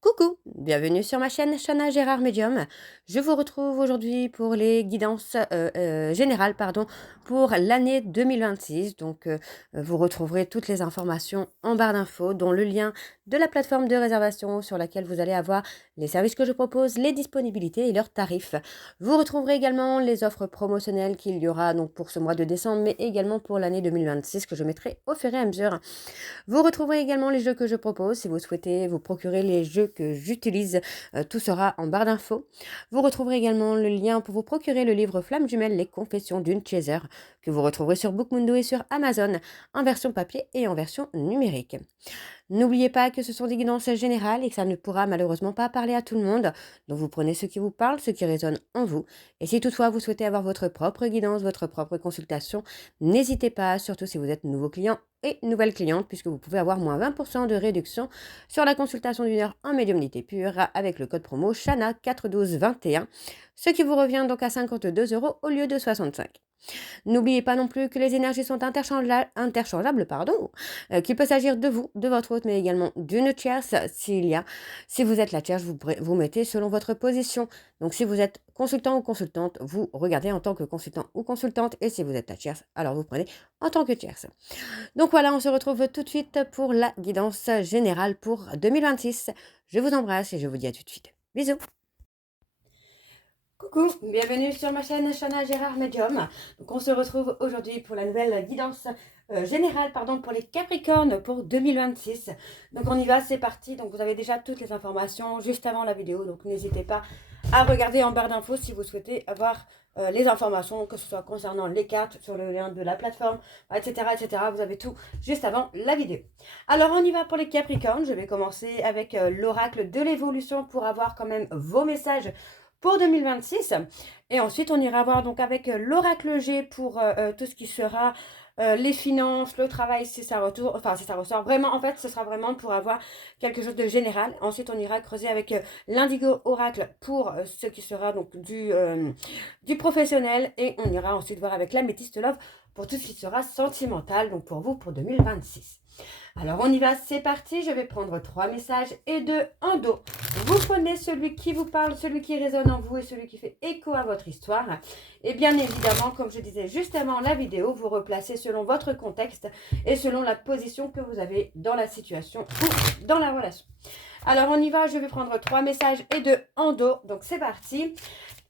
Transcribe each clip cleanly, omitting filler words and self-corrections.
Coucou, bienvenue sur ma chaîne Chana Gérard Medium. Je vous retrouve aujourd'hui pour les guidances générales pour l'année 2026. Vous retrouverez toutes les informations en barre d'infos, dont le lien de la plateforme de réservation sur laquelle vous allez avoir les services que je propose, les disponibilités et leurs tarifs. Vous retrouverez également les offres promotionnelles qu'il y aura donc pour ce mois de décembre, mais également pour l'année 2026 que je mettrai au fur et à mesure. Vous retrouverez également les jeux que je propose. Si vous souhaitez vous procurer les jeux que j'utilise, tout sera en barre d'infos. Vous retrouverez également le lien pour vous procurer le livre Flamme Jumelle, les confessions d'une chaser, que vous retrouverez sur Bookmundo et sur Amazon, en version papier et en version numérique. N'oubliez pas que ce sont des guidances générales et que ça ne pourra malheureusement pas parler à tout le monde. Donc vous prenez ce qui vous parle, ce qui résonne en vous. Et si toutefois vous souhaitez avoir votre propre guidance, votre propre consultation, n'hésitez pas, surtout si vous êtes nouveau client et nouvelle cliente, puisque vous pouvez avoir moins 20% de réduction sur la consultation d'une heure en médiumnité pure avec le code promo CHANA41221, ce qui vous revient donc à 52 € au lieu de 65. N'oubliez pas non plus que les énergies sont interchangeables, qu'il peut s'agir de vous, de votre hôte, mais également d'une tierce. Si vous êtes la tierce, vous mettez selon votre position. Donc si vous êtes consultant ou consultante, vous regardez en tant que consultant ou consultante, et si vous êtes la tierce, alors vous prenez en tant que tierce. Donc voilà, on se retrouve tout de suite pour la guidance générale pour 2026. Je vous embrasse et je vous dis à tout de suite. Bisous. Coucou, bienvenue sur ma chaîne Chana Gérard Medium. Donc on se retrouve aujourd'hui pour la nouvelle guidance générale pour les Capricornes pour 2026. Donc on y va, c'est parti. Donc vous avez déjà toutes les informations juste avant la vidéo. Donc n'hésitez pas à regarder en barre d'infos si vous souhaitez avoir les informations, que ce soit concernant les cartes, sur le lien de la plateforme, etc., etc. Vous avez tout juste avant la vidéo. Alors on y va pour les Capricornes. Je vais commencer avec l'oracle de l'évolution pour avoir quand même vos messages pour 2026. Et ensuite, on ira voir donc avec l'oracle G pour tout ce qui sera les finances, le travail, si ça ressort. Vraiment, en fait, ce sera vraiment pour avoir quelque chose de général. Ensuite, on ira creuser avec l'indigo oracle pour ce qui sera donc du professionnel. Et on ira ensuite voir avec l'améthyste love pour tout ce qui sera sentimental, donc pour vous, pour 2026. Alors on y va, c'est parti, je vais prendre 3 messages et 2 en dos. Vous prenez celui qui vous parle, celui qui résonne en vous et celui qui fait écho à votre histoire. Et bien évidemment, comme je disais juste avant la vidéo, vous replacez selon votre contexte et selon la position que vous avez dans la situation ou dans la relation. Alors on y va, je vais prendre 3 messages et 2 en dos, donc c'est parti.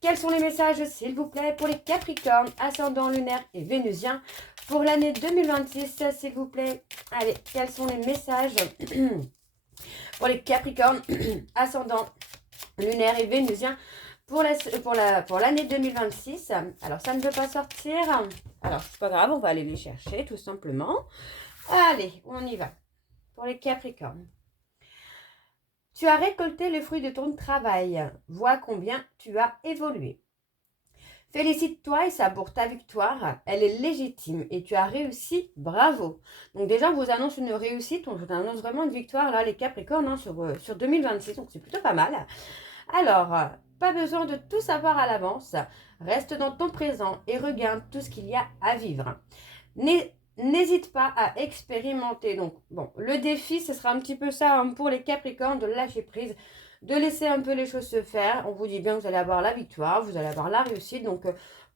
Quels sont les messages, s'il vous plaît, pour les Capricornes, ascendant lunaire et vénusien pour l'année 2026, s'il vous plaît? Allez, quels sont les messages pour les Capricornes, ascendant lunaire et vénusien pour l'année 2026? Alors, ça ne veut pas sortir. Alors, c'est pas grave, on va aller les chercher, tout simplement. Allez, on y va. Pour les Capricornes. Tu as récolté les fruits de ton travail. Vois combien tu as évolué. Félicite-toi et savoure ta victoire. Elle est légitime et tu as réussi. Bravo. Donc déjà, on vous annonce une réussite. On vous annonce vraiment une victoire, là, les Capricornes, sur 2026. Donc c'est plutôt pas mal. Alors, pas besoin de tout savoir à l'avance. Reste dans ton présent et regarde tout ce qu'il y a à vivre. N'hésite pas à expérimenter. Donc, bon, le défi, ce sera un petit peu ça pour les Capricornes, de lâcher prise, de laisser un peu les choses se faire. On vous dit bien que vous allez avoir la victoire, vous allez avoir la réussite. Donc,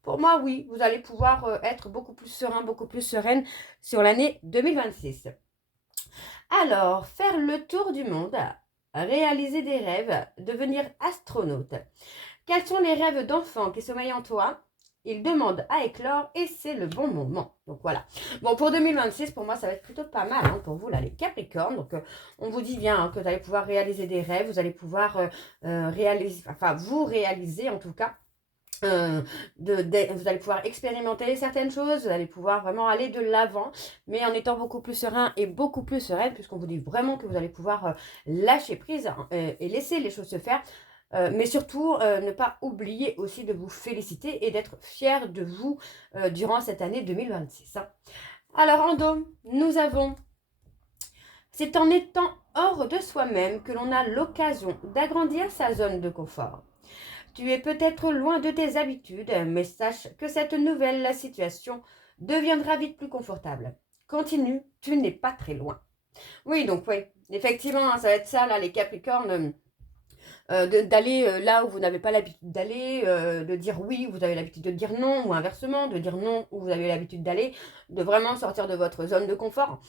pour moi, oui, vous allez pouvoir être beaucoup plus serein, beaucoup plus sereine sur l'année 2026. Alors, faire le tour du monde, réaliser des rêves, devenir astronaute. Quels sont les rêves d'enfant qui sommeillent en toi? Il demande à éclore et c'est le bon moment. Donc voilà. Bon, pour 2026, pour moi, ça va être plutôt pas mal pour vous, là, les Capricornes. Donc, on vous dit bien que vous allez pouvoir réaliser des rêves, vous allez pouvoir vous réaliser en tout cas. Vous allez pouvoir expérimenter certaines choses, vous allez pouvoir vraiment aller de l'avant, mais en étant beaucoup plus serein et beaucoup plus sereine, puisqu'on vous dit vraiment que vous allez pouvoir lâcher prise et laisser les choses se faire. Mais surtout, ne pas oublier aussi de vous féliciter et d'être fier de vous durant cette année 2026. Alors, en dos, nous avons... C'est en étant hors de soi-même que l'on a l'occasion d'agrandir sa zone de confort. Tu es peut-être loin de tes habitudes, mais sache que cette nouvelle situation deviendra vite plus confortable. Continue, tu n'es pas très loin. Oui, donc oui, Effectivement, hein, ça va être ça, là, les Capricornes, d'aller là où vous n'avez pas l'habitude d'aller, de dire oui où vous avez l'habitude de dire non, ou inversement, de dire non où vous avez l'habitude d'aller, de vraiment sortir de votre zone de confort.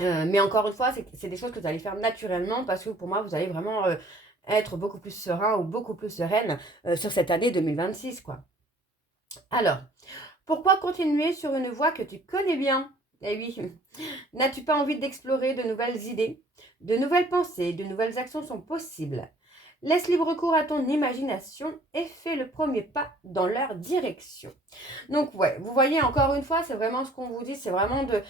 Mais encore une fois, c'est des choses que vous allez faire naturellement parce que pour moi, vous allez vraiment être beaucoup plus serein ou beaucoup plus sereine sur cette année 2026, quoi. Alors, pourquoi continuer sur une voie que tu connais bien? Eh oui, n'as-tu pas envie d'explorer de nouvelles idées? De nouvelles pensées, de nouvelles actions sont possibles. Laisse libre cours à ton imagination et fais le premier pas dans leur direction. Donc, ouais, vous voyez, encore une fois, c'est vraiment ce qu'on vous dit, c'est vraiment de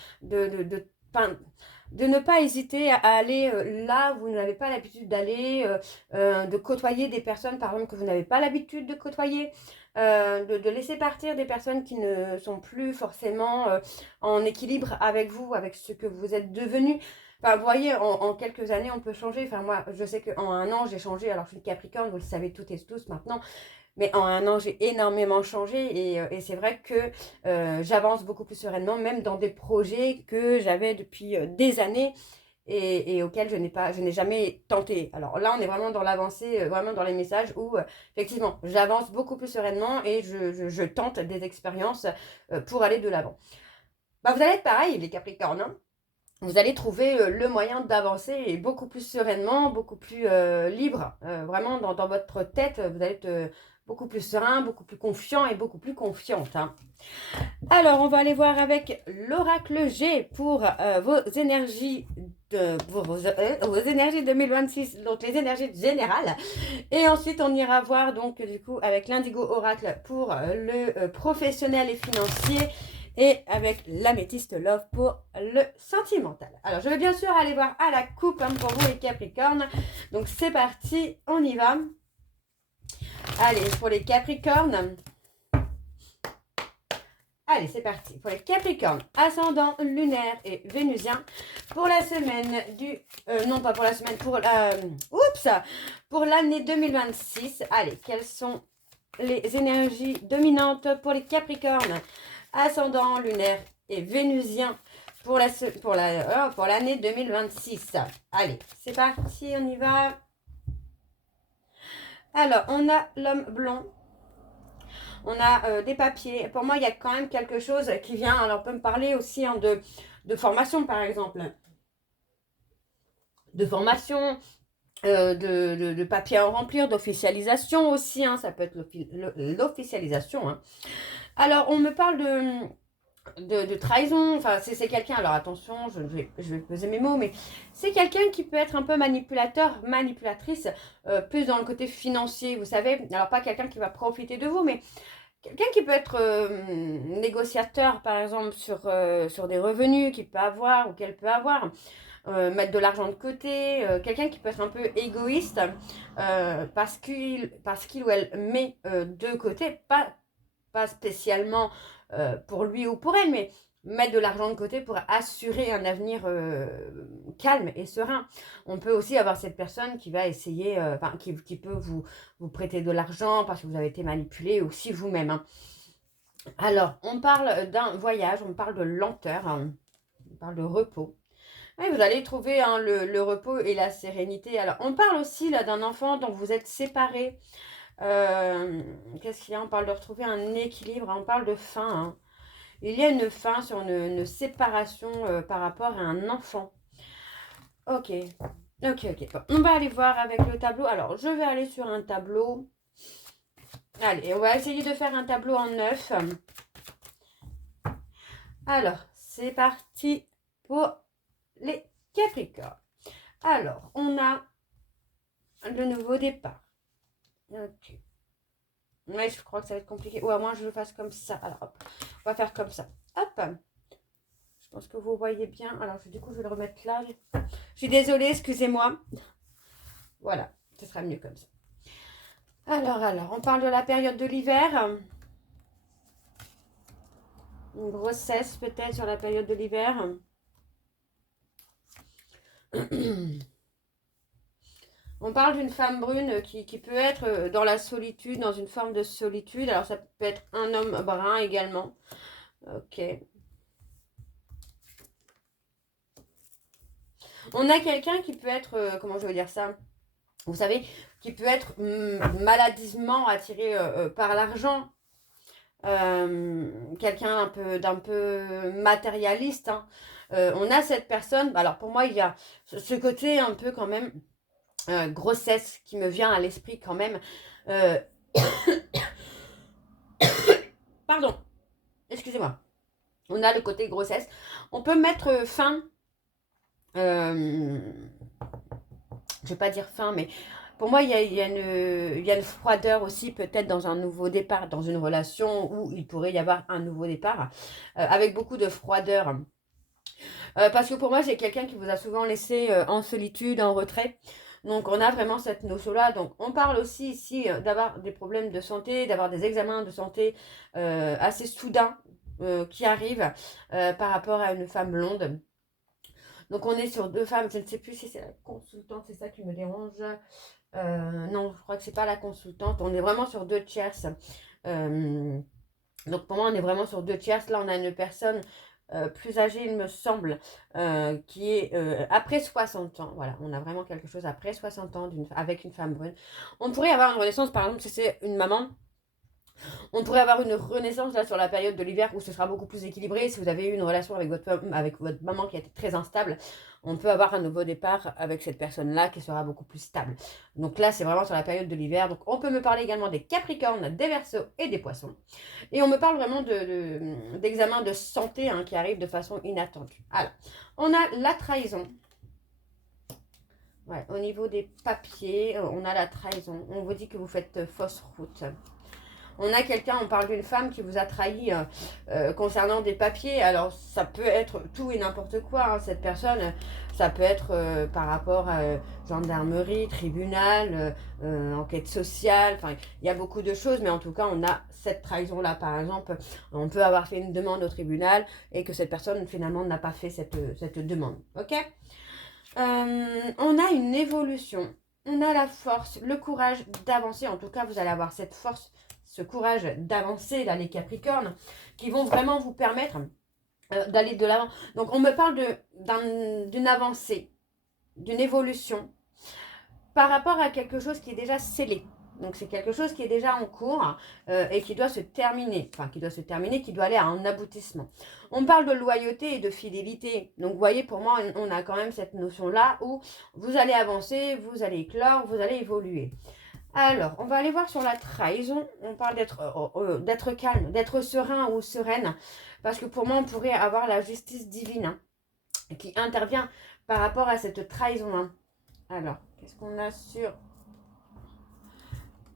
ne pas hésiter à aller là où vous n'avez pas l'habitude d'aller, de côtoyer des personnes, par exemple, que vous n'avez pas l'habitude de côtoyer, de laisser partir des personnes qui ne sont plus forcément en équilibre avec vous, avec ce que vous êtes devenu. Enfin, vous voyez, en quelques années, on peut changer. Enfin, moi, je sais qu'en un an, j'ai changé. Alors, je suis Capricorne, vous le savez toutes et tous maintenant. Mais en un an, j'ai énormément changé et c'est vrai que j'avance beaucoup plus sereinement, même dans des projets que j'avais depuis des années et auxquels je n'ai jamais tenté. Alors là, on est vraiment dans l'avancée, vraiment dans les messages où effectivement, j'avance beaucoup plus sereinement et je tente des expériences pour aller de l'avant. Bah, vous allez être pareil, les Capricornes, hein. Vous allez trouver le moyen d'avancer et beaucoup plus sereinement, beaucoup plus libre. Vraiment, dans votre tête, vous allez être beaucoup plus serein, beaucoup plus confiant et beaucoup plus confiante, hein. Alors, on va aller voir avec l'oracle G pour vos énergies vos énergies 2026, donc les énergies générales. Et ensuite, on ira voir donc du coup avec l'indigo oracle pour le professionnel et financier. Et avec l'améthyste love pour le sentimental. Alors, je vais bien sûr aller voir à la coupe hein, pour vous les Capricornes. Donc, c'est parti, on y va. Allez, pour les Capricornes. Allez, c'est parti. Pour les Capricornes, ascendant lunaire et vénusien, pour la semaine du... non, pas pour la semaine, pour pour l'année 2026. Allez, quelles sont les énergies dominantes pour les Capricornes, ascendant lunaire et vénusien pour l'année 2026. Allez, c'est parti, on y va. Alors, on a l'homme blond. On a des papiers. Pour moi, il y a quand même quelque chose qui vient. Alors, on peut me parler aussi hein, de formation, par exemple. De formation, de papiers à remplir, d'officialisation aussi. Hein, ça peut être l'officialisation. Hein. Alors, on me parle de trahison. Enfin, c'est quelqu'un, alors attention, je vais peser mes mots, mais c'est quelqu'un qui peut être un peu manipulateur, manipulatrice, plus dans le côté financier, vous savez. Alors, pas quelqu'un qui va profiter de vous, mais quelqu'un qui peut être négociateur, par exemple, sur des revenus qu'il peut avoir ou qu'elle peut avoir. Mettre de l'argent de côté, quelqu'un qui peut être un peu égoïste parce qu'il ou elle met de côté, pas spécialement pour lui ou pour elle, mais mettre de l'argent de côté pour assurer un avenir calme et serein. On peut aussi avoir cette personne qui va essayer, qui peut vous prêter de l'argent parce que vous avez été manipulé aussi vous-même. Hein. Alors, on parle d'un voyage, on parle de lenteur, hein, on parle de repos. Oui, vous allez trouver hein, le repos et la sérénité. Alors, on parle aussi là d'un enfant dont vous êtes séparés. Qu'est-ce qu'il y a? On parle de retrouver un équilibre, on parle de fin. Hein. Il y a une fin sur une séparation par rapport à un enfant. Ok. Bon, on va aller voir avec le tableau. Alors, je vais aller sur un tableau. Allez, on va essayer de faire un tableau en 9. Alors, c'est parti pour les Capricornes. Alors, on a le nouveau départ. Ok. Ouais, je crois que ça va être compliqué. Ou à moins que je le fasse comme ça. Alors, hop. On va faire comme ça. Hop. Je pense que vous voyez bien. Alors, du coup, je vais le remettre là. Je suis désolée, excusez-moi. Voilà. Ce sera mieux comme ça. Alors, on parle de la période de l'hiver. Une grossesse, peut-être, sur la période de l'hiver. On parle d'une femme brune qui peut être dans la solitude, dans une forme de solitude. Alors, ça peut être un homme brun également. Ok. On a quelqu'un qui peut être, comment je veux dire ça, vous savez, qui peut être maladivement attiré par l'argent. Quelqu'un d'un peu matérialiste. Hein. On a cette personne, alors pour moi, il y a ce côté un peu quand même grossesse qui me vient à l'esprit quand même. Pardon, excusez-moi. On a le côté grossesse. On peut mettre fin, je vais pas dire fin, mais pour moi, il y a une froideur aussi, peut-être dans un nouveau départ, dans une relation où il pourrait y avoir un nouveau départ, avec beaucoup de froideur. Parce que pour moi, c'est quelqu'un qui vous a souvent laissé en solitude, en retrait. Donc, on a vraiment cette notion-là. Donc, on parle aussi ici d'avoir des problèmes de santé, d'avoir des examens de santé assez soudains qui arrivent par rapport à une femme blonde. Donc, on est sur deux femmes. Je ne sais plus si c'est la consultante, c'est ça qui me dérange. Non, je crois que c'est pas la consultante. On est vraiment sur deux tierces. Donc, pour moi, on est vraiment sur deux tierces. Là, on a une personne plus âgée, il me semble, qui est après 60 ans. Voilà, on a vraiment quelque chose après 60 ans avec une femme brune. On pourrait avoir une renaissance, par exemple, si c'est une maman. On pourrait avoir une renaissance là sur la période de l'hiver où ce sera beaucoup plus équilibré. Si vous avez eu une relation avec votre maman qui a été très instable, on peut avoir un nouveau départ avec cette personne-là qui sera beaucoup plus stable. Donc là, c'est vraiment sur la période de l'hiver. Donc on peut me parler également des Capricornes, des Verseaux et des Poissons. Et on me parle vraiment d'examens de santé hein, qui arrivent de façon inattendue. Alors, on a la trahison. Ouais, au niveau des papiers, on a la trahison. On vous dit que vous faites fausse route. On a quelqu'un, on parle d'une femme qui vous a trahi concernant des papiers. Alors, ça peut être tout et n'importe quoi. Hein, cette personne, ça peut être par rapport à gendarmerie, tribunal, enquête sociale. Enfin, il y a beaucoup de choses. Mais en tout cas, on a cette trahison-là. Par exemple, on peut avoir fait une demande au tribunal et que cette personne, finalement, n'a pas fait cette demande. OK ? On a une évolution. On a la force, le courage d'avancer. En tout cas, vous allez avoir cette force, ce courage d'avancer, là, les Capricornes, qui vont vraiment vous permettre d'aller de l'avant. Donc, on me parle d'une avancée, d'une évolution par rapport à quelque chose qui est déjà scellé. Donc, c'est quelque chose qui est déjà en cours et qui doit se terminer. Enfin, qui doit aller à un aboutissement. On parle de loyauté et de fidélité. Donc, vous voyez, pour moi, on a quand même cette notion-là où vous allez avancer, vous allez éclore, vous allez évoluer. Alors, on va aller voir sur la trahison. On parle d'être calme, d'être serein ou sereine. Parce que pour moi, on pourrait avoir la justice divine hein, qui intervient par rapport à cette trahison. Hein. Alors, qu'est-ce qu'on a sur...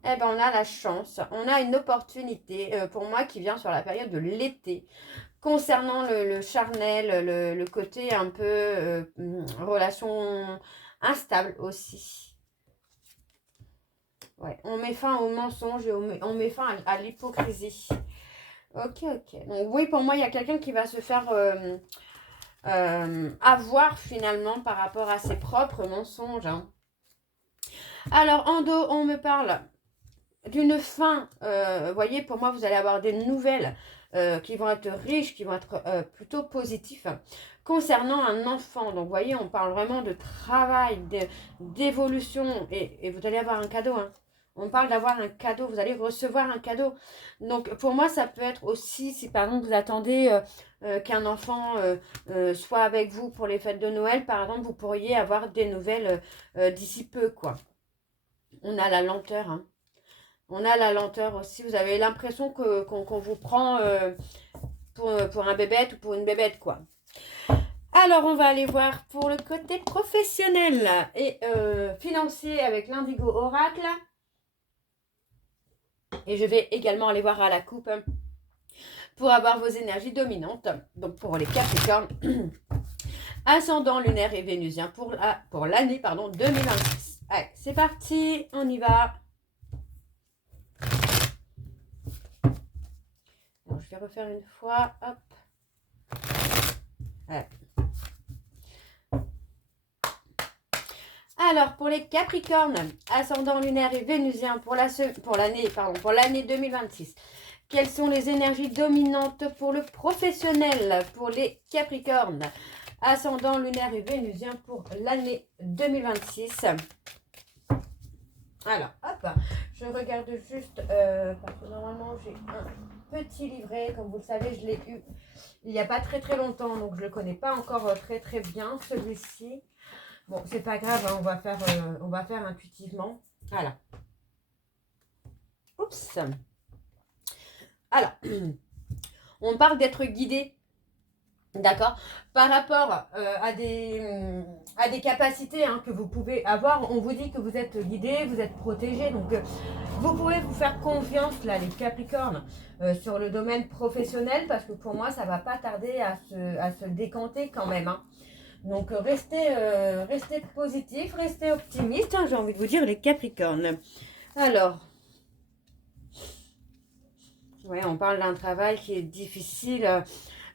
Eh bien, on a la chance. On a une opportunité, pour moi, qui vient sur la période de l'été. Concernant le charnel, le côté un peu relation instable aussi. Ouais, on met fin au mensonge et on met fin à l'hypocrisie. Ok. Donc oui, pour moi, il y a quelqu'un qui va se faire avoir finalement par rapport à ses propres mensonges. Hein. Alors, en dos, on me parle d'une fin. Vous voyez, pour moi, vous allez avoir des nouvelles qui vont être riches, qui vont être plutôt positifs. Concernant un enfant, donc vous voyez, on parle vraiment de travail, d'évolution, et vous allez avoir un cadeau. Hein. On parle d'avoir un cadeau, vous allez recevoir un cadeau. Donc pour moi, ça peut être aussi, si par exemple vous attendez qu'un enfant soit avec vous pour les fêtes de Noël, par exemple, vous pourriez avoir des nouvelles d'ici peu, quoi. On a la lenteur, hein. On a la lenteur aussi. Vous avez l'impression qu'on vous prend pour un bébête ou pour une bébête, quoi. Alors, on va aller voir pour le côté professionnel et financier avec l'Indigo Oracle. Et je vais également aller voir à la coupe pour avoir vos énergies dominantes. Donc, pour les Capricornes, ascendant lunaire et vénusien pour l'année 2026. Allez, c'est parti, on y va. Alors, je vais refaire une fois. Hop. Allez. Alors, pour les Capricornes, ascendant lunaire et vénusien pour l'année 2026. Quelles sont les énergies dominantes pour le professionnel, pour les Capricornes? ascendant lunaire et vénusien pour l'année 2026. Alors, hop, je regarde juste, parce que normalement j'ai un petit livret, comme vous le savez, je l'ai eu il n'y a pas très longtemps, donc je ne le connais pas encore très bien, celui-ci. Bon, c'est pas grave, hein, on va faire intuitivement. Voilà. Oups. Alors, on parle d'être guidé. D'accord. Par rapport à des capacités hein, que vous pouvez avoir, on vous dit que vous êtes guidé, vous êtes protégé. Donc, vous pouvez vous faire confiance, là, les Capricornes, sur le domaine professionnel, parce que pour moi, ça va pas tarder à se décanter quand même. Hein. Donc, restez positif, restez optimiste, hein, j'ai envie de vous dire, les Capricornes. Alors, ouais, on parle d'un travail qui est difficile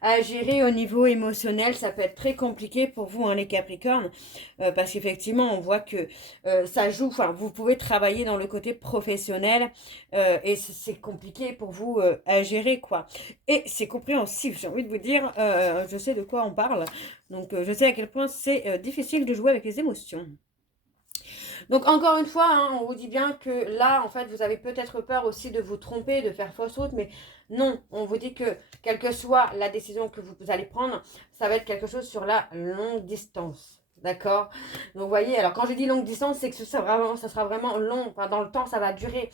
à gérer au niveau émotionnel. Ça peut être très compliqué pour vous, hein, les Capricornes, parce qu'effectivement, on voit que ça joue. Enfin, vous pouvez travailler dans le côté professionnel et c'est compliqué pour vous à gérer, quoi. Et c'est compréhensible, j'ai envie de vous dire. Je sais de quoi on parle. Donc, je sais à quel point c'est difficile de jouer avec les émotions. Donc encore une fois, hein, on vous dit bien que là, en fait, vous avez peut-être peur aussi de vous tromper, de faire fausse route, mais non, on vous dit que quelle que soit la décision que vous allez prendre, ça va être quelque chose sur la longue distance. D'accord? Donc vous voyez, alors quand je dis longue distance, c'est que ça sera vraiment long, enfin, dans le temps, ça va durer.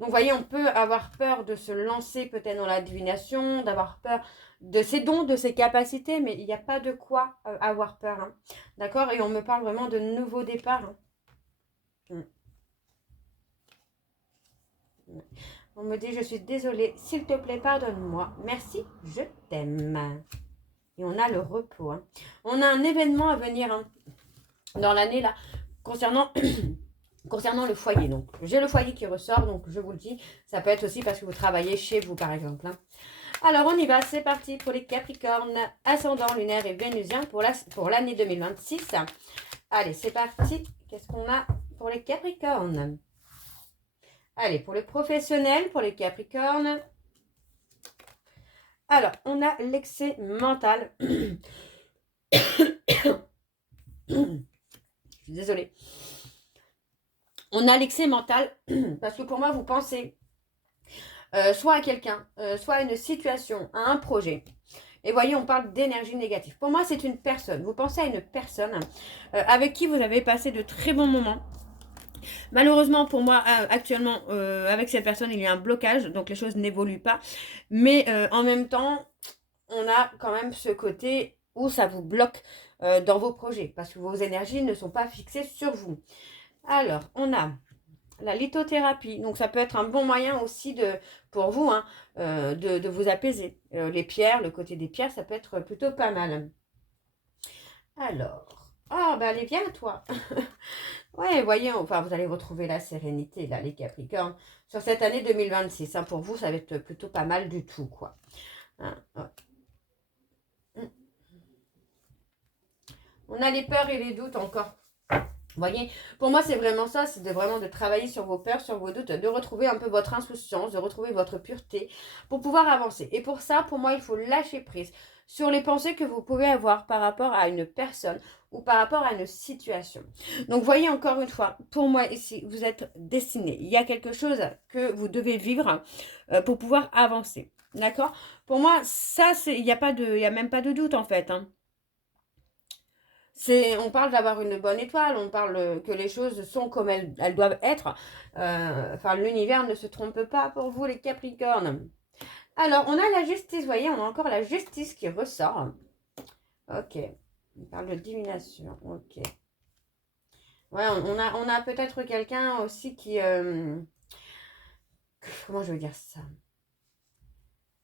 Donc vous voyez, on peut avoir peur de se lancer peut-être dans la divination, d'avoir peur de ses dons, de ses capacités, mais il n'y a pas de quoi avoir peur. Hein. D'accord? Et on me parle vraiment de nouveaux départs. Hein. On me dit, je suis désolée, s'il te plaît, pardonne-moi. Merci, je t'aime. Et on a le repos. Hein. On a un événement à venir hein, dans l'année là, concernant le foyer. Donc, j'ai le foyer qui ressort, donc je vous le dis, ça peut être aussi parce que vous travaillez chez vous, par exemple. Hein. Alors, on y va, c'est parti pour les Capricornes, ascendant lunaire et vénusien pour l'année 2026. Allez, c'est parti. Qu'est-ce qu'on a pour les Capricornes? Allez, pour le professionnel, pour les Capricornes. Alors, on a l'excès mental. Je suis désolée. On a l'excès mental parce que pour moi, vous pensez soit à quelqu'un, soit à une situation, à un projet. Et voyez, on parle d'énergie négative. Pour moi, c'est une personne. Vous pensez à une personne avec qui vous avez passé de très bons moments. Malheureusement pour moi, actuellement, avec cette personne, il y a un blocage, donc les choses n'évoluent pas. Mais en même temps, on a quand même ce côté où ça vous bloque dans vos projets, parce que vos énergies ne sont pas fixées sur vous. Alors, on a la lithothérapie, donc ça peut être un bon moyen aussi pour vous hein, de vous apaiser. Les pierres, le côté des pierres, ça peut être plutôt pas mal. Alors, ah ben elle est bien toi. Ouais, voyez, enfin, vous allez retrouver la sérénité, là, les Capricornes, sur cette année 2026. Hein, pour vous, ça va être plutôt pas mal du tout, quoi. Hein, ouais. On a les peurs et les doutes encore. Vous voyez, pour moi, c'est vraiment ça, c'est vraiment de travailler sur vos peurs, sur vos doutes, de retrouver un peu votre insouciance, de retrouver votre pureté pour pouvoir avancer. Et pour ça, pour moi, il faut lâcher prise sur les pensées que vous pouvez avoir par rapport à une personne ou par rapport à une situation. Donc, voyez encore une fois, pour moi ici, vous êtes destiné. Il y a quelque chose que vous devez vivre pour pouvoir avancer. D'accord? Pour moi, ça, il n'y a même pas de doute en fait. Hein. On parle d'avoir une bonne étoile, on parle que les choses sont comme elles doivent être. Enfin, l'univers ne se trompe pas pour vous, les Capricornes. Alors, on a la justice, vous voyez, on a encore la justice qui ressort. Ok. On parle de divination. Ok. Ouais, on a peut-être quelqu'un aussi qui... comment je veux dire ça?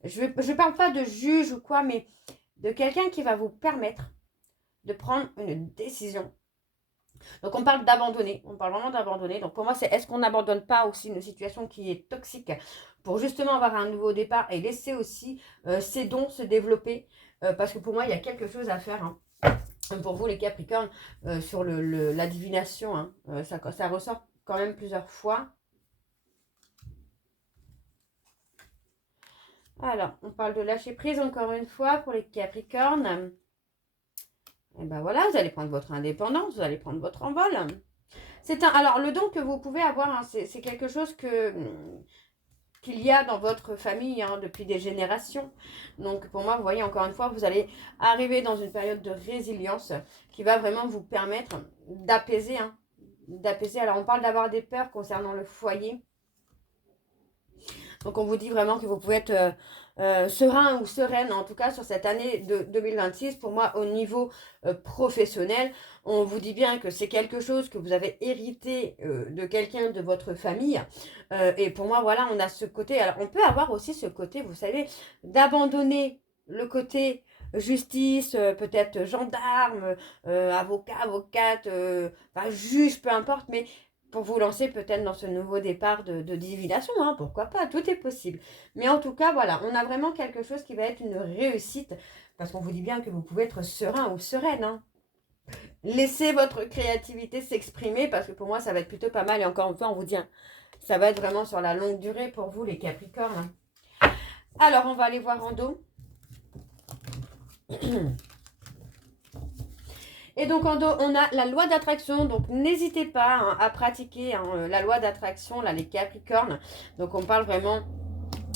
Je parle pas de juge ou quoi, mais de quelqu'un qui va vous permettre de prendre une décision. Donc on parle d'abandonner, on parle vraiment d'abandonner. Donc pour moi, c'est est-ce qu'on n'abandonne pas aussi une situation qui est toxique pour justement avoir un nouveau départ et laisser aussi ses dons se développer parce que pour moi, il y a quelque chose à faire. Hein. Pour vous, les Capricornes, sur la divination, hein, ça ressort quand même plusieurs fois. Alors, on parle de lâcher prise encore une fois pour les Capricornes. Et ben voilà, vous allez prendre votre indépendance, vous allez prendre votre envol. Alors, le don que vous pouvez avoir, hein, c'est quelque chose qu'il y a dans votre famille hein, depuis des générations. Donc pour moi, vous voyez, encore une fois, vous allez arriver dans une période de résilience qui va vraiment vous permettre d'apaiser. Hein, d'apaiser. Alors on parle d'avoir des peurs concernant le foyer. Donc on vous dit vraiment que vous pouvez être serein ou sereine, en tout cas sur cette année de 2026. Pour moi, au niveau professionnel, on vous dit bien que c'est quelque chose que vous avez hérité de quelqu'un de votre famille. Et pour moi, voilà, on a ce côté. Alors on peut avoir aussi ce côté, vous savez, d'abandonner le côté justice, peut-être gendarme, avocat, avocate, enfin, juge, peu importe, mais pour vous lancer peut-être dans ce nouveau départ de divination, hein, pourquoi pas, tout est possible. Mais en tout cas, voilà, on a vraiment quelque chose qui va être une réussite, parce qu'on vous dit bien que vous pouvez être serein ou sereine. Hein. Laissez votre créativité s'exprimer, parce que pour moi, ça va être plutôt pas mal. Et encore une fois, on vous dit, hein, ça va être vraiment sur la longue durée pour vous, les Capricornes. Hein. Alors, on va aller voir en dos. Et donc en dos, on a la loi d'attraction. Donc n'hésitez pas hein, à pratiquer hein, la loi d'attraction, là, les Capricornes. Donc on parle vraiment,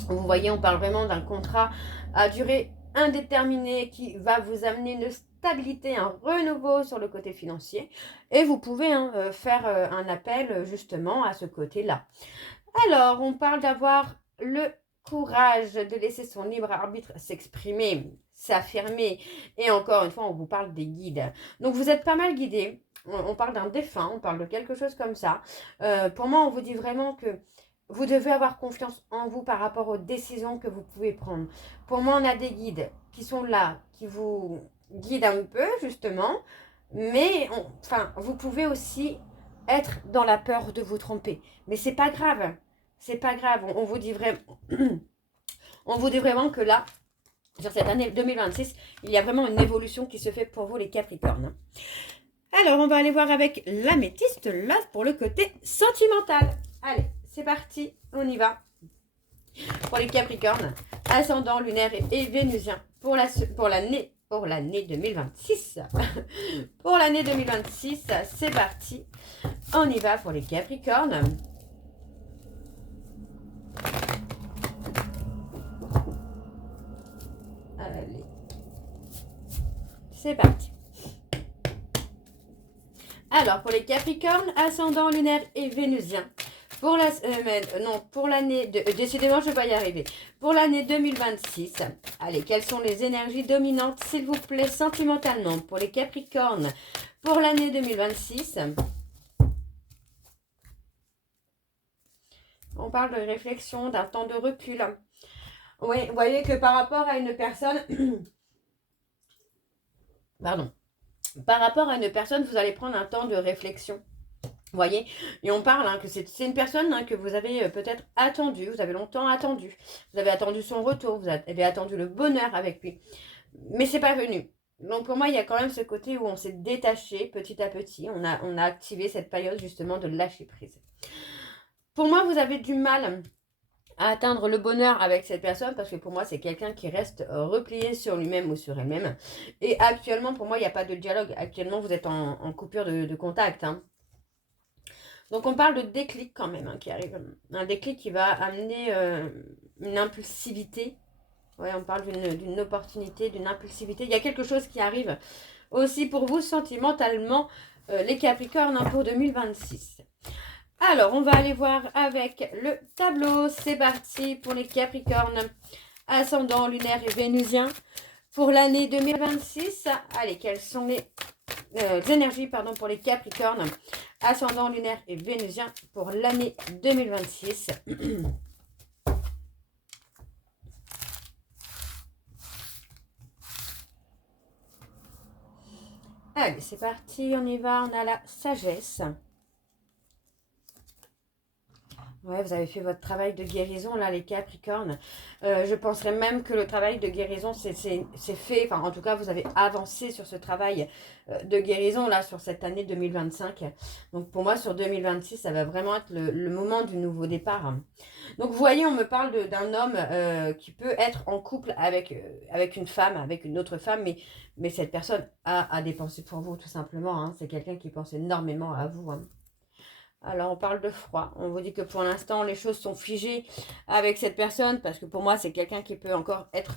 vous voyez, on parle vraiment d'un contrat à durée indéterminée qui va vous amener une stabilité, un renouveau sur le côté financier. Et vous pouvez hein, faire un appel justement à ce côté-là. Alors, on parle d'avoir le courage de laisser son libre arbitre s'exprimer, s'affirmer. Et encore une fois, on vous parle des guides. Donc, vous êtes pas mal guidés. On parle d'un défunt, on parle de quelque chose comme ça. Pour moi, on vous dit vraiment que vous devez avoir confiance en vous par rapport aux décisions que vous pouvez prendre. Pour moi, on a des guides qui sont là, qui vous guident un peu, justement. Mais, enfin, vous pouvez aussi être dans la peur de vous tromper. Mais c'est pas grave. C'est pas grave. On vous dit vraiment, on vous dit vraiment que là, sur cette année 2026, il y a vraiment une évolution qui se fait pour vous, les Capricornes. Alors, on va aller voir avec l'améthyste, là, pour le côté sentimental. Allez, c'est parti, on y va. Pour les Capricornes, ascendant lunaire et vénusien, pour l'année 2026. Pour l'année 2026, c'est parti. On y va pour les Capricornes. Allez. C'est parti. Alors, pour les Capricornes, ascendant lunaire et vénusien, pour la semaine, non, pour l'année de, décidément, je ne vais pas y arriver. Pour l'année 2026, allez, quelles sont les énergies dominantes, s'il vous plaît, sentimentalement, pour les Capricornes, pour l'année 2026. On parle de réflexion, d'un temps de recul. Oui, vous voyez que par rapport à une personne, pardon, par rapport à une personne, vous allez prendre un temps de réflexion. Vous voyez, et on parle hein, que c'est une personne hein, que vous avez peut-être attendu, vous avez longtemps attendu. Vous avez attendu son retour, vous avez attendu le bonheur avec lui. Mais c'est pas venu. Donc pour moi, il y a quand même ce côté où on s'est détaché petit à petit. On a activé cette période justement de lâcher prise. Pour moi, vous avez du mal à atteindre le bonheur avec cette personne parce que pour moi, c'est quelqu'un qui reste replié sur lui-même ou sur elle-même. Et actuellement, pour moi, il n'y a pas de dialogue. Actuellement, vous êtes en coupure de contact. Hein. Donc on parle de déclic quand même hein, qui arrive. Un déclic qui va amener une impulsivité. Ouais, on parle d'une opportunité, d'une impulsivité. Il y a quelque chose qui arrive aussi pour vous sentimentalement, les Capricornes hein, pour 2026. Alors, on va aller voir avec le tableau. C'est parti pour les Capricornes, ascendant lunaire et vénusien. Pour l'année 2026, allez, quelles sont les énergies pour les Capricornes, ascendant lunaire et vénusien pour l'année 2026. Allez, c'est parti, on y va, on a la sagesse. Ouais, vous avez fait votre travail de guérison, là, les Capricornes. Je penserais même que le travail de guérison, c'est fait. Enfin, en tout cas, vous avez avancé sur ce travail de guérison, là, sur cette année 2025. Donc, pour moi, sur 2026, ça va vraiment être le moment du nouveau départ. Donc, vous voyez, on me parle d'un homme qui peut être en couple avec une femme, avec une autre femme, mais cette personne a des pensées pour vous, tout simplement. Hein. C'est quelqu'un qui pense énormément à vous. Hein. Alors, on parle de froid. On vous dit que pour l'instant, les choses sont figées avec cette personne, parce que pour moi, c'est quelqu'un qui peut encore être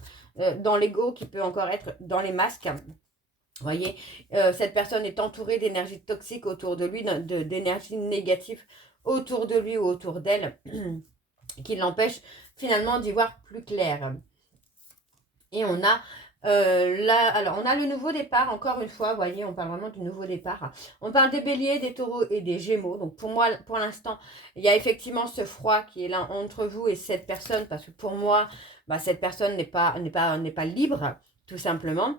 dans l'ego, qui peut encore être dans les masques. Vous voyez, cette personne est entourée d'énergie toxique autour de lui, d'énergie négative autour de lui ou autour d'elle, qui l'empêche finalement d'y voir plus clair. Et on a là, alors on a le nouveau départ, encore une fois, vous voyez, on parle vraiment du nouveau départ. On parle des béliers, des taureaux et des gémeaux. Donc pour moi, pour l'instant, il y a effectivement ce froid qui est là entre vous et cette personne, parce que pour moi, bah, cette personne n'est pas libre, tout simplement.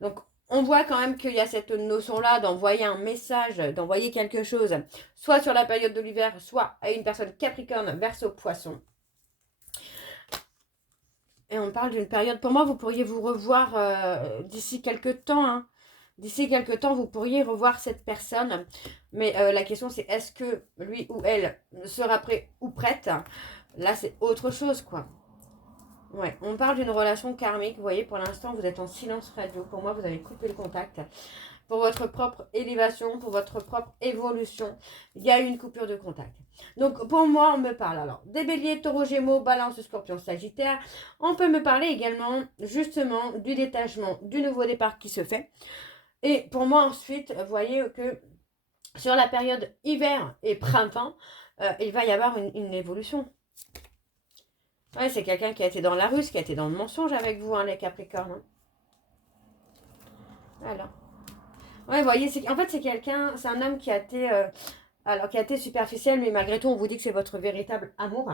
Donc on voit quand même qu'il y a cette notion-là d'envoyer un message, d'envoyer quelque chose, soit sur la période de l'hiver, soit à une personne Capricorne, Verseau, Poisson. Et on parle d'une période, pour moi, vous pourriez vous revoir d'ici quelques temps. Hein. D'ici quelques temps, vous pourriez revoir cette personne. Mais la question, c'est est-ce que lui ou elle sera prêt ou prête? Là, c'est autre chose, quoi. Ouais, on parle d'une relation karmique. Vous voyez, pour l'instant, vous êtes en silence radio. Pour moi, vous avez coupé le contact. Pour votre propre élévation, pour votre propre évolution, il y a eu une coupure de contact. Donc, pour moi, on me parle alors des béliers, taureaux, gémeaux, balance, scorpion, sagittaire. On peut me parler également, justement, du détachement, du nouveau départ qui se fait. Et pour moi, ensuite, vous voyez que sur la période hiver et printemps, il va y avoir une évolution. Ouais, c'est quelqu'un qui a été dans la ruse, qui a été dans le mensonge avec vous, hein, les Capricornes. Hein. Voilà. Ouais, vous voyez, en fait, c'est quelqu'un, c'est un homme qui a été, alors, qui a été superficiel, mais malgré tout, on vous dit que c'est votre véritable amour.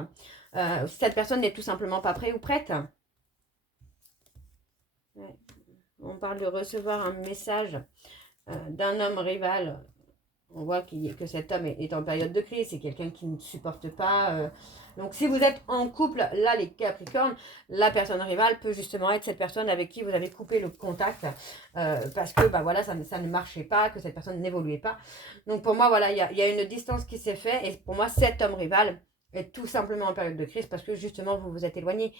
Cette personne n'est tout simplement pas prête ou prête. Ouais. On parle de recevoir un message d'un homme rival. On voit que cet homme est en période de crise, c'est quelqu'un qui ne supporte pas. Donc si vous êtes en couple, là les Capricornes, la personne rivale peut justement être cette personne avec qui vous avez coupé le contact parce que bah, voilà, ça ne marchait pas, que cette personne n'évoluait pas. Donc pour moi, voilà, il y a une distance qui s'est faite et pour moi, cet homme rival est tout simplement en période de crise parce que justement, vous vous êtes éloigné.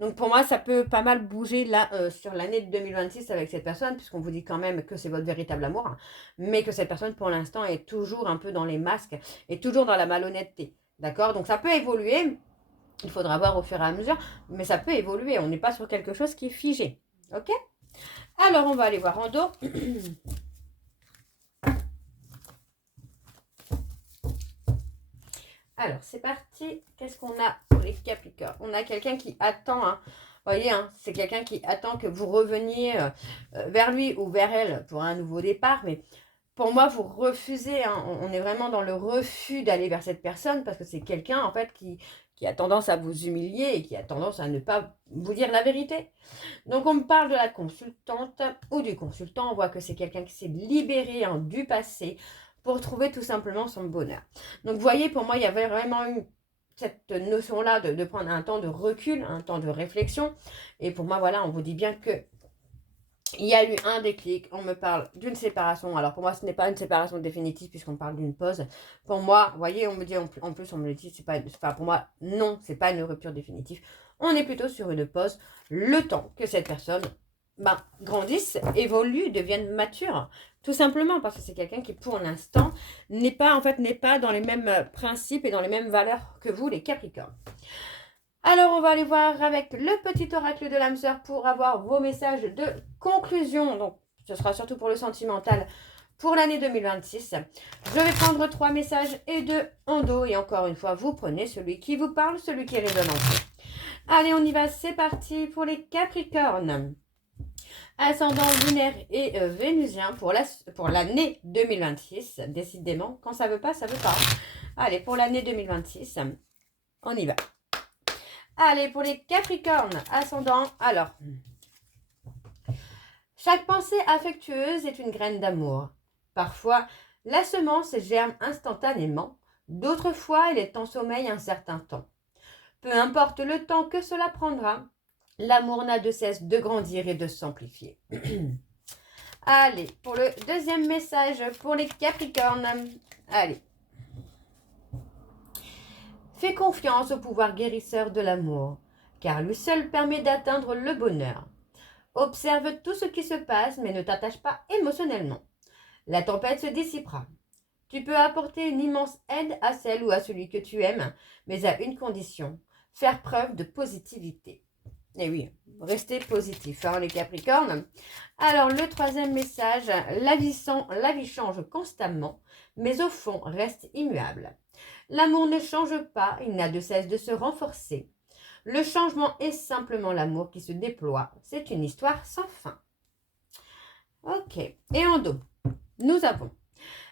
Donc pour moi, ça peut pas mal bouger là sur l'année de 2026 avec cette personne, puisqu'on vous dit quand même que c'est votre véritable amour, hein, mais que cette personne pour l'instant est toujours un peu dans les masques, et toujours dans la malhonnêteté. D'accord? Donc ça peut évoluer, il faudra voir au fur et à mesure, mais ça peut évoluer, on n'est pas sur quelque chose qui est figé. Ok? Alors on va aller voir en dos. Alors, c'est parti. Qu'est-ce qu'on a pour les Capricornes? On a quelqu'un qui attend, hein. Vous voyez, hein, c'est quelqu'un qui attend que vous reveniez vers lui ou vers elle pour un nouveau départ. Mais pour moi, vous refusez. Hein, on est vraiment dans le refus d'aller vers cette personne parce que c'est quelqu'un, en fait, qui a tendance à vous humilier et qui a tendance à ne pas vous dire la vérité. Donc, on me parle de la consultante ou du consultant. On voit que c'est quelqu'un qui s'est libéré hein, du passé pour trouver tout simplement son bonheur. Donc, vous voyez, pour moi, il y avait vraiment cette notion-là de prendre un temps de recul, un temps de réflexion. Et pour moi, voilà, on vous dit bien que il y a eu un déclic. On me parle d'une séparation. Alors, pour moi, ce n'est pas une séparation définitive puisqu'on parle d'une pause. Pour moi, vous voyez, on me dit, en plus, on me le dit, c'est pas, enfin, pour moi, non, c'est pas une rupture définitive. On est plutôt sur une pause. Le temps que cette personne grandisse, évolue, devienne mature. Tout simplement parce que c'est quelqu'un qui, pour l'instant, n'est pas dans les mêmes principes et dans les mêmes valeurs que vous, les Capricornes. Alors, on va aller voir avec le petit oracle de l'âme sœur pour avoir vos messages de conclusion. Donc, ce sera surtout pour le sentimental pour l'année 2026. Je vais prendre 3 messages et 2 en dos. Et encore une fois, vous prenez celui qui vous parle, celui qui résonne en vous. Allez, on y va. C'est parti pour les Capricornes. Ascendant lunaire et vénusien pour l'année 2026. Décidément, quand ça veut pas, ça veut pas. Allez, pour l'année 2026, on y va. Allez, pour les Capricornes, ascendant, alors. Chaque pensée affectueuse est une graine d'amour. Parfois, la semence germe instantanément, D'autres fois, il est en sommeil un certain temps. Peu importe le temps que cela prendra, l'amour n'a de cesse de grandir et de s'amplifier. Allez, pour le deuxième message pour les Capricornes. Allez. Fais confiance au pouvoir guérisseur de l'amour, car lui seul permet d'atteindre le bonheur. Observe tout ce qui se passe, mais ne t'attache pas émotionnellement. La tempête se dissipera. Tu peux apporter une immense aide à celle ou à celui que tu aimes, mais à une condition, faire preuve de positivité. Et oui, restez positif, hein, les Capricornes. Alors, le troisième message, la vie change constamment, mais au fond reste immuable. L'amour ne change pas, il n'a de cesse de se renforcer. Le changement est simplement l'amour qui se déploie. C'est une histoire sans fin. Ok, et en dos, nous avons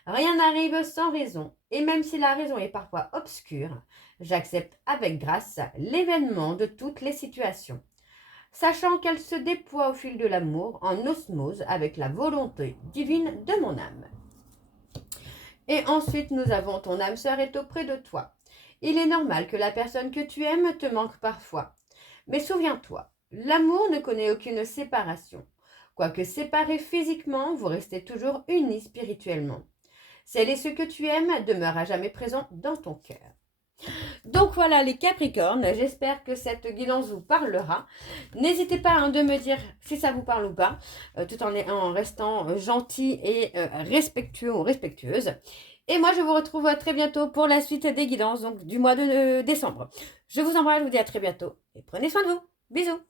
rien n'arrive sans raison, et même si la raison est parfois obscure, j'accepte avec grâce l'événement de toutes les situations, sachant qu'elle se déploie au fil de l'amour en osmose avec la volonté divine de mon âme. Et ensuite, nous avons ton âme sœur est auprès de toi. Il est normal que la personne que tu aimes te manque parfois. Mais souviens-toi, l'amour ne connaît aucune séparation. Quoique séparés physiquement, vous restez toujours unis spirituellement. Celle et ceux que tu aimes demeurent à jamais présents dans ton cœur. Donc voilà les Capricornes, j'espère que cette guidance vous parlera. N'hésitez pas de me dire si ça vous parle ou pas, tout en restant gentil et respectueux ou respectueuse. Et moi je vous retrouve très bientôt pour la suite des guidances donc, du mois de décembre. Je vous embrasse, je vous dis à très bientôt et prenez soin de vous. Bisous.